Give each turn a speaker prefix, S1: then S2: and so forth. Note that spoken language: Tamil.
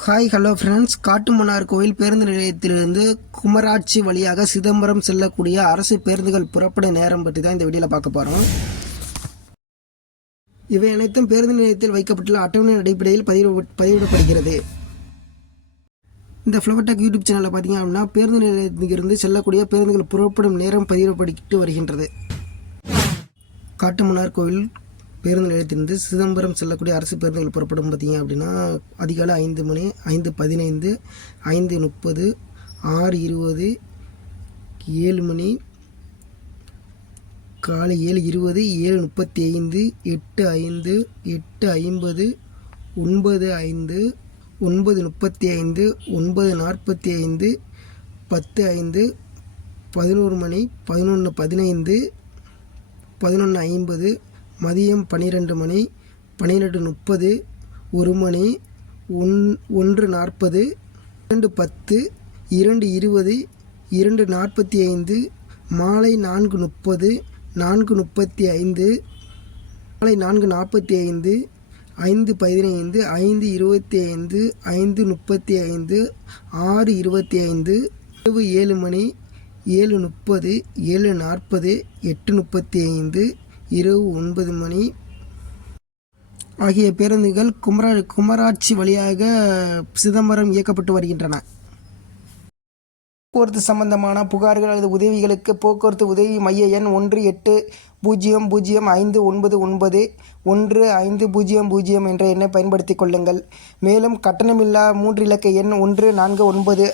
S1: ஹாய் ஹலோ ஃப்ரெண்ட்ஸ் காட்டுமன்னார் கோயில் பேருந்து நிலையத்திலிருந்து குமராட்சி வழியாக சிதம்பரம் செல்லக்கூடிய அரசு பேருந்துகள் புறப்படும் நேரம் பற்றி தான் இந்த வீடியோவில் பார்க்க போகிறோம் இவை அனைத்தும் பேருந்து நிலையத்தில் வைக்கப்பட்டுள்ள அட்டவணை அடிப்படையில் பதிவு பதிவிடப்படுகிறது. இந்த ஃப்ளவர்டெக் யூடியூப் சேனலில் பார்த்தீங்க அப்படின்னா பேருந்து நிலையத்திலிருந்து செல்லக்கூடிய பேருந்துகள் புறப்படும் நேரம் பதிவிடப்பட்டு வருகின்றது. காட்டுமன்னார் கோவில் பேருந்து நிலையத்திலிருந்து சிதம்பரம் செல்லக்கூடிய அரசு பேருந்துகள் புறப்படும் பார்த்தீங்க அப்படின்னா அதிகாலை ஐந்து மணி ஐந்து பதினைந்து ஐந்து முப்பது ஆறு இருபது ஏழு மணி காலை ஏழு இருபது ஏழு முப்பத்தி ஐந்து எட்டு ஐந்து எட்டு ஐம்பது ஒன்பது ஐந்து ஒன்பது முப்பத்தி ஐந்து ஒன்பது நாற்பத்தி ஐந்து பத்து ஐந்து பதினோரு மணி பதினொன்று பதினைந்து பதினொன்று ஐம்பது மதியம் பன்னிரெண்டு மணி பன்னிரெண்டு முப்பது ஒரு மணி ஒன் ஒன்று நாற்பது இரண்டு பத்து இரண்டு இருபது இரண்டு நாற்பத்தி ஐந்து மாலை நான்கு முப்பது நான்கு முப்பத்தி ஐந்து மாலை நான்கு நாற்பத்தி ஐந்து ஐந்து பதினைந்து ஐந்து இருபத்தி ஐந்து ஐந்து முப்பத்தி ஐந்து ஆறு இருபத்தி ஐந்து இரவு ஏழு மணி ஏழு முப்பது ஏழு நாற்பது எட்டு முப்பத்தி ஐந்து இரவு ஒன்பது மணி. ஆகிய பேருந்துகள் குமர குமராட்சி வழியாக சிதம்பரம் இயக்கப்பட்டு வருகின்றன. போக்குவரத்து சம்பந்தமான புகார்கள் அல்லது உதவிகளுக்கு போக்குவரத்து உதவி மைய எண் ஒன்று எட்டு பூஜ்ஜியம் பூஜ்ஜியம் ஐந்து ஒன்பது ஒன்பது ஒன்று ஐந்து பூஜ்ஜியம் பூஜ்ஜியம் என்ற எண்ணை பயன்படுத்திக் கொள்ளுங்கள். மேலும் கட்டணமில்லா மூன்று இலக்க எண் ஒன்று நான்கு ஒன்பது